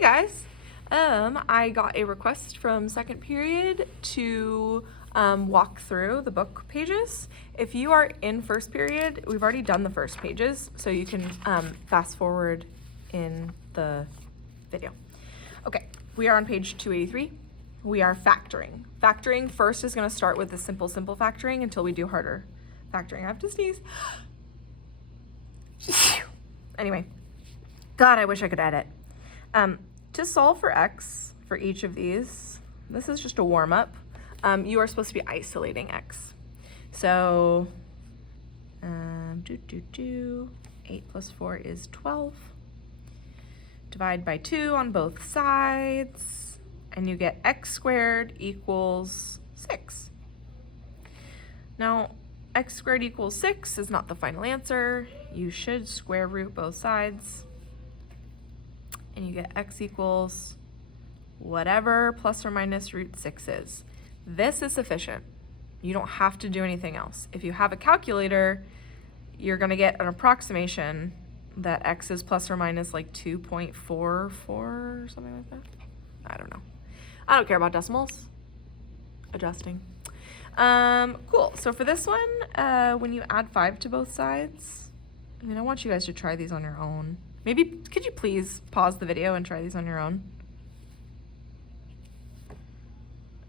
Hey guys, I got a request from second period to walk through the book pages. If you are in first period, we've already done the first pages, so you can fast forward in the video. Okay, we are on page 283. We are factoring. Factoring first is going to start with the simple factoring until we do harder factoring. I have to sneeze. Anyway, God, I wish I could edit. To solve for x for each of these, this is just a warm-up. You are supposed to be isolating x. So 8 plus 4 is 12. Divide by 2 on both sides, and you get x squared equals 6. Now, x squared equals 6 is not the final answer. You should square root both sides, and you get x equals whatever plus or minus root 6 is. This is sufficient. You don't have to do anything else. If you have a calculator, you're going to get an approximation that x is plus or minus like 2.44 or something like that. I don't know. I don't care about decimals. Adjusting. Cool. So for this one, when you add 5 to both sides, I mean, I want you guys to try these on your own. Maybe, could you please pause the video and try these on your own?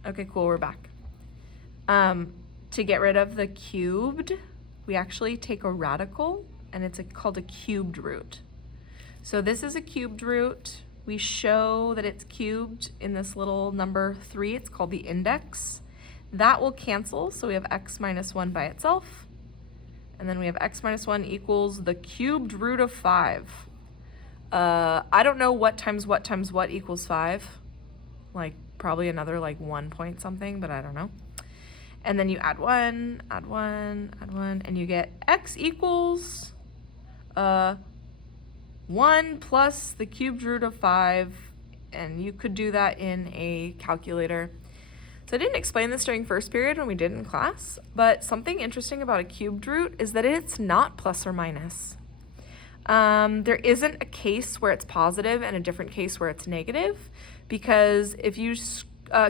Okay, cool, we're back. To get rid of the cubed, we actually take a radical, and it's called a cubed root. So this is a cubed root. We show that it's cubed in this little number 3. It's called the index. That will cancel, so we have x minus 1 by itself. And then we have x minus 1 equals the cubed root of 5. I don't know what times what times what equals 5. Like probably another like 1 point something, but I don't know. And then you add 1, add 1, add 1, and you get x equals 1 plus the cubed root of 5. And you could do that in a calculator. So I didn't explain this during first period when we did in class, but something interesting about a cubed root is that it's not plus or minus. There isn't a case where it's positive and a different case where it's negative, because if you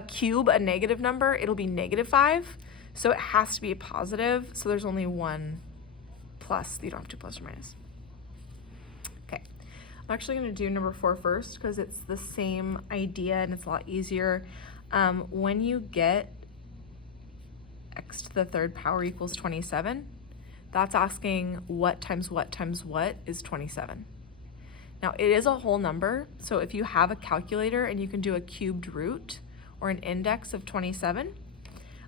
cube a negative number, it'll be -5, so it has to be a positive, so there's only one plus. You don't have to plus or minus. Okay, I'm actually going to do number 4 first because it's the same idea and it's a lot easier. When you get x to the 3rd power equals 27, that's asking what times what times what is 27. Now it is a whole number, so if you have a calculator and you can do a cubed root or an index of 27,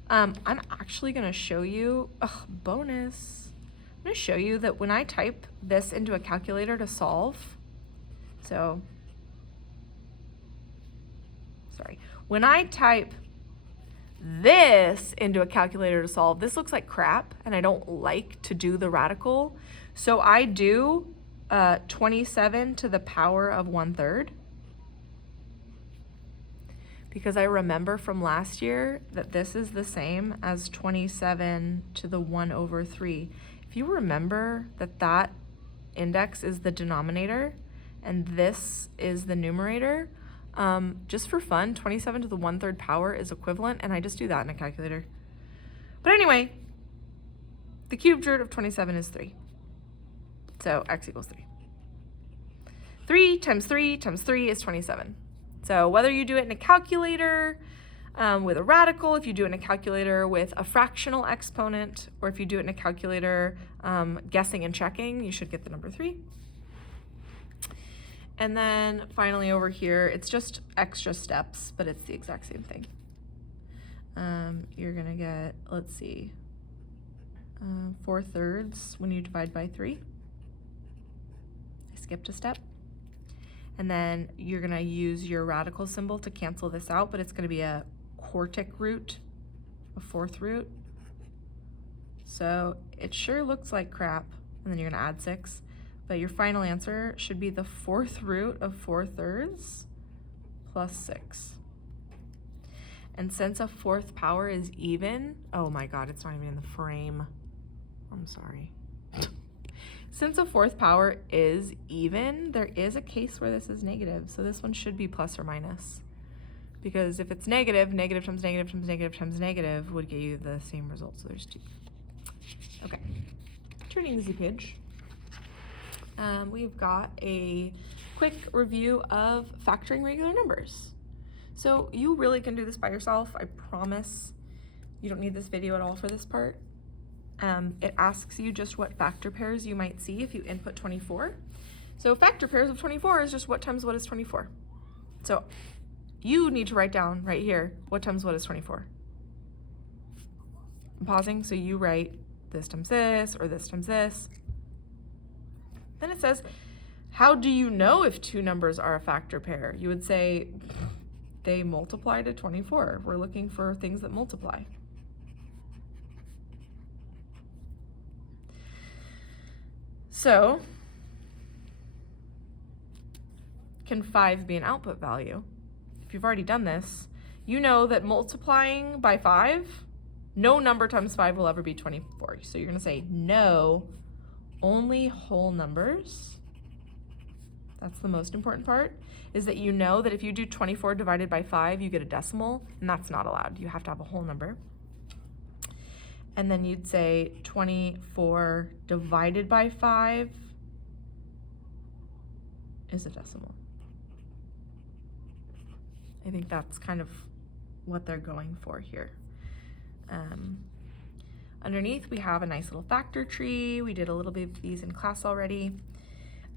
I'm actually going to show you, bonus, I'm going to show you that when I type this into a calculator to solve, when I type this into a calculator to solve, this looks like crap, and I don't like to do the radical. So I do 27 to the power of 1/3, because I remember from last year that this is the same as 27 to the 1/3. If you remember that index is the denominator and this is the numerator, just for fun, 27 to the 1/3 power is equivalent, and I just do that in a calculator. But anyway, the cubed root of 27 is 3. So x equals 3. 3 times 3 times 3 is 27. So whether you do it in a calculator with a radical, if you do it in a calculator with a fractional exponent, or if you do it in a calculator guessing and checking, you should get the number 3. And then finally over here, it's just extra steps, but it's the exact same thing. You're gonna get, let's see, 4/3 when you divide by 3. I skipped a step. And then you're gonna use your radical symbol to cancel this out, but it's gonna be a quartic root, a 4th root. So it sure looks like crap, and then you're gonna add 6. But your final answer should be the 4th root of 4/3 plus 6. And since a 4th power is even, oh my God, it's not even in the frame. I'm sorry. Since a fourth power is even, there is a case where this is negative. So this one should be plus or minus. Because if it's negative, negative times negative times negative times negative would get you the same result. So there's 2. Okay, turning the Z page. We've got a quick review of factoring regular numbers. So you really can do this by yourself, I promise. You don't need this video at all for this part. It asks you just what factor pairs you might see if you input 24. So factor pairs of 24 is just what times what is 24. So you need to write down right here, what times what is 24. I'm pausing, so you write this times this, or this times this. Then it says, how do you know if 2 numbers are a factor pair? You would say, they multiply to 24. We're looking for things that multiply. So, can 5 be an output value? If you've already done this, you know that multiplying by 5, no number times 5 will ever be 24. So you're going to say no, only whole numbers. That's the most important part, is that you know that if you do 24 divided by 5, you get a decimal, and that's not allowed. You have to have a whole number. And then you'd say 24 divided by 5 is a decimal. I think that's kind of what they're going for here. Underneath, we have a nice little factor tree. We did a little bit of these in class already.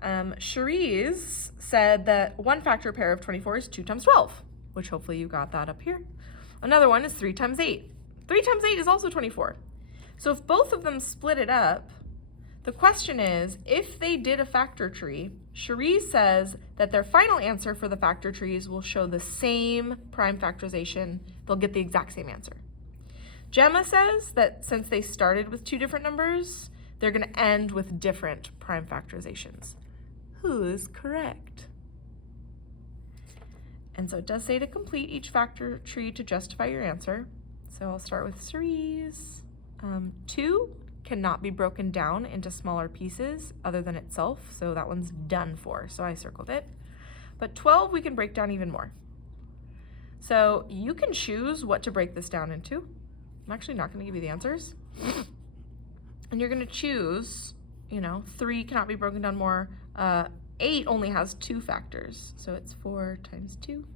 Cherise said that one factor pair of 24 is 2 times 12, which hopefully you got that up here. Another one is 3 times 8. 3 times 8 is also 24. So if both of them split it up, the question is, if they did a factor tree, Cherise says that their final answer for the factor trees will show the same prime factorization. They'll get the exact same answer. Gemma says that since they started with 2 different numbers, they're going to end with different prime factorizations. Who is correct? And so it does say to complete each factor tree to justify your answer. So I'll start with Cerise. 2 cannot be broken down into smaller pieces other than itself, so that one's done for, so I circled it. But 12 we can break down even more. So you can choose what to break this down into. I'm actually not going to give you the answers. And you're going to choose, 3 cannot be broken down more. 8 only has 2 factors, so it's 4 times 2.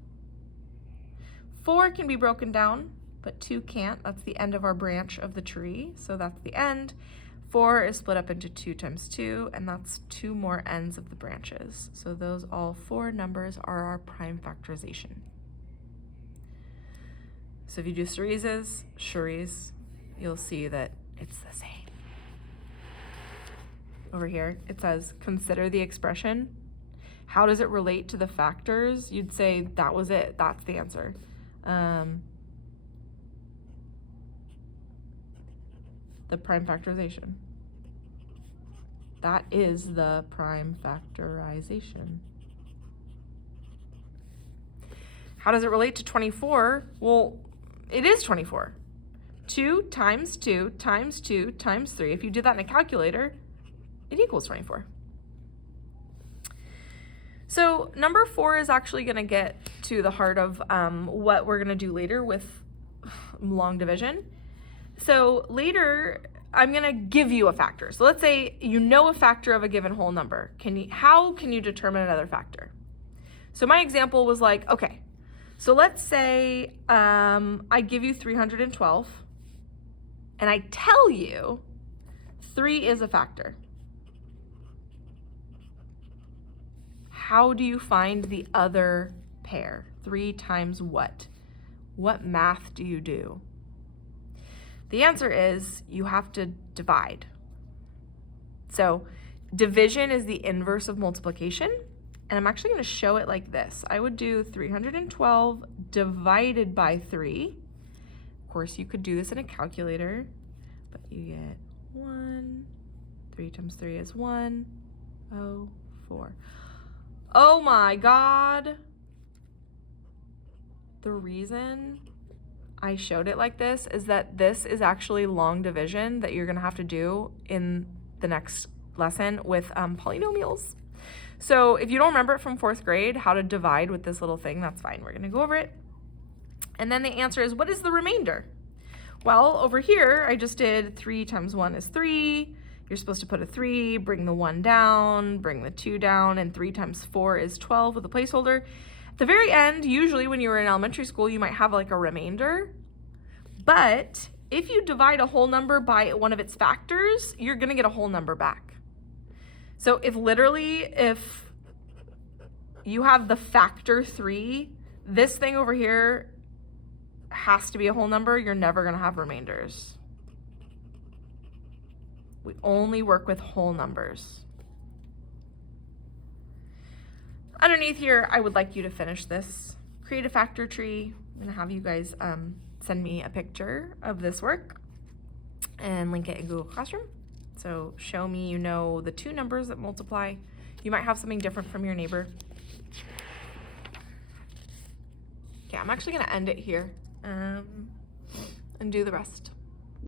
4 can be broken down, but 2 can't. That's the end of our branch of the tree, so that's the end. 4 is split up into 2 times 2, and that's 2 more ends of the branches. So those all 4 numbers are our prime factorization. So if you do Cerise's, you'll see that it's the same. Over here, it says, consider the expression. How does it relate to the factors? You'd say that was it. That's the answer. The prime factorization. That is the prime factorization. How does it relate to 24? Well, it is 24. 2 times 2 times 2 times 3. If you did that in a calculator, it equals 24. So number 4 is actually going to get to the heart of what we're going to do later with long division. So later, I'm going to give you a factor. So let's say you know a factor of a given whole number. How can you determine another factor? So my example was like, okay, so let's say I give you 312, and I tell you 3 is a factor. How do you find the other pair? 3 times what? What math do you do? The answer is you have to divide. So division is the inverse of multiplication, and I'm actually going to show it like this. I would do 312 divided by 3. Of course, you could do this in a calculator, but you get 1. 3 times 3 is 1. 4. Oh my God. The reason I showed it like this is that this is actually long division that you're going to have to do in the next lesson with polynomials. So if you don't remember it from 4th grade, how to divide with this little thing, that's fine. We're going to go over it. And then the answer is, what is the remainder? Well, over here, I just did 3 times 1 is 3. You're supposed to put a 3, bring the 1 down, bring the 2 down, and 3 times 4 is 12 with a placeholder. At the very end, usually when you were in elementary school, you might have like a remainder. But if you divide a whole number by one of its factors, you're going to get a whole number back. So if you have the factor 3, this thing over here has to be a whole number. You're never going to have remainders. We only work with whole numbers. Underneath here, I would like you to finish this. Create a factor tree. I'm going to have you guys send me a picture of this work and link it in Google Classroom. So show me you know the 2 numbers that multiply. You might have something different from your neighbor. Okay, I'm actually going to end it here and do the rest.